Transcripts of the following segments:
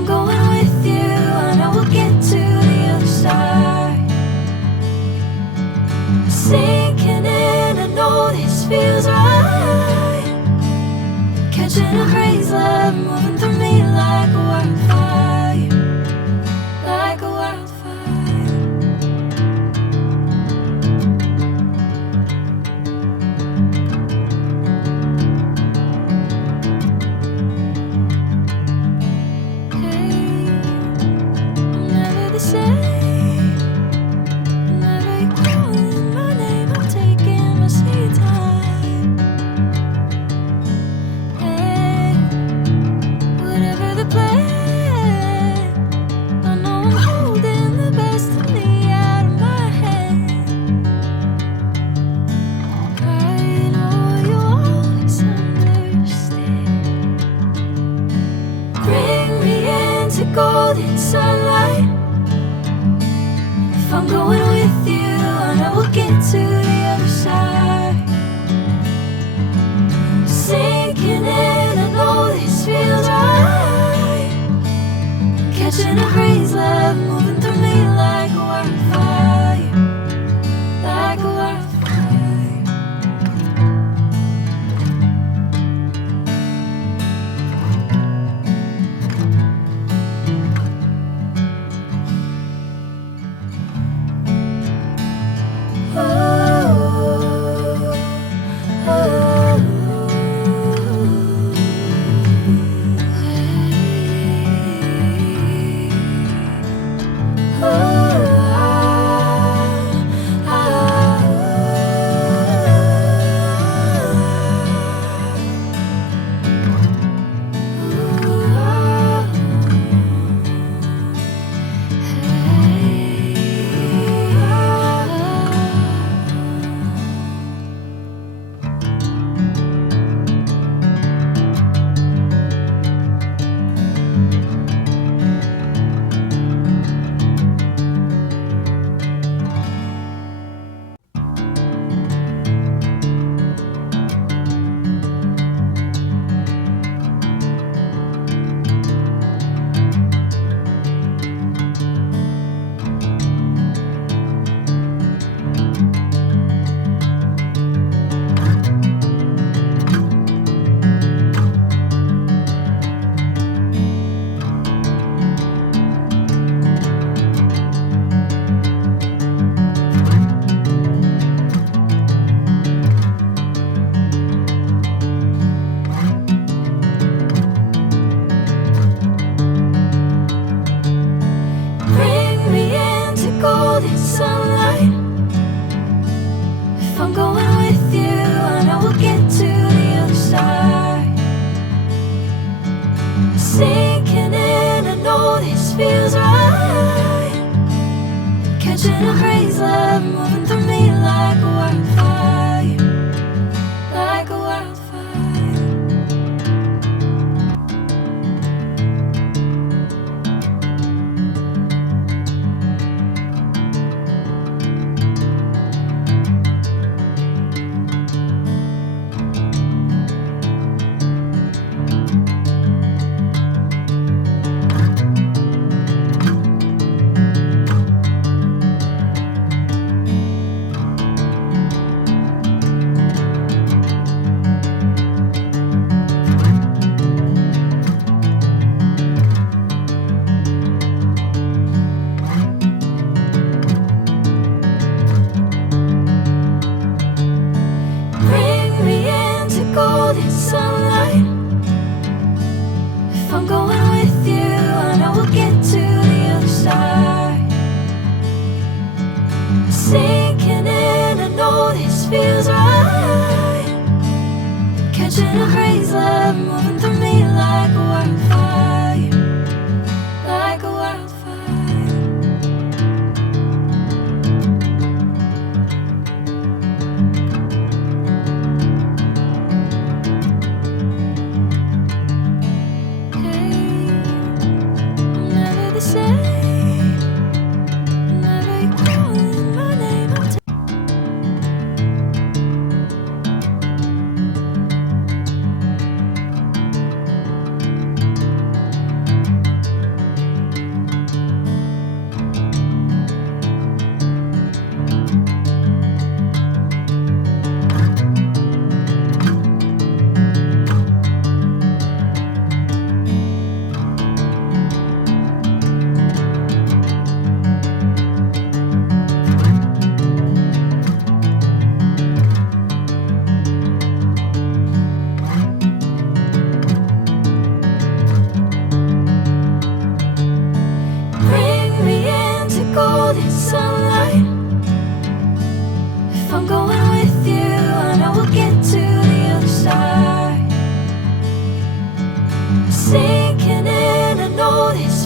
I'm going with you, I know we'll get to the other side. Sinking in, I know this feels right. Catching a crazy love, moving through me like a wildfire, like a wildfire. Golden sunlight. If I'm going with you, I know we'll get to the other side. Sinking in, I know this feels right. Catching a crazy love, moving through me like a wildfire, like a wildfire.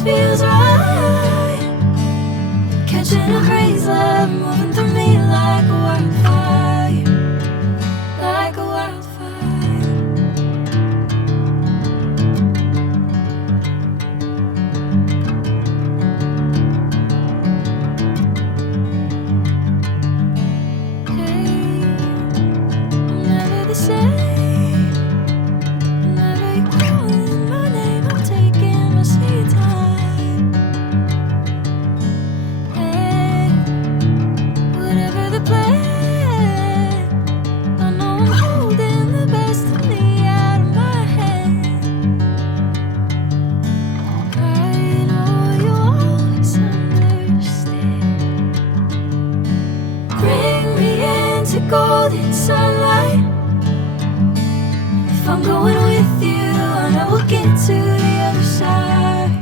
feels right. Catching a craze, love moving through me like a wildfire, like a wildfire. Hey, I'm never the same. Whenever you're calling my name, I'm taking my sweet time. Hey, whatever the plan, I know I'm holding the best of me out of my hand. I know you always understand. Bring me into golden sunlight. If I'm going with you, I know we'll get to the other side.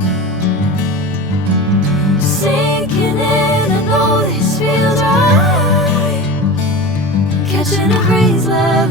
Sinking in, I know this feels right. Catching a craze, love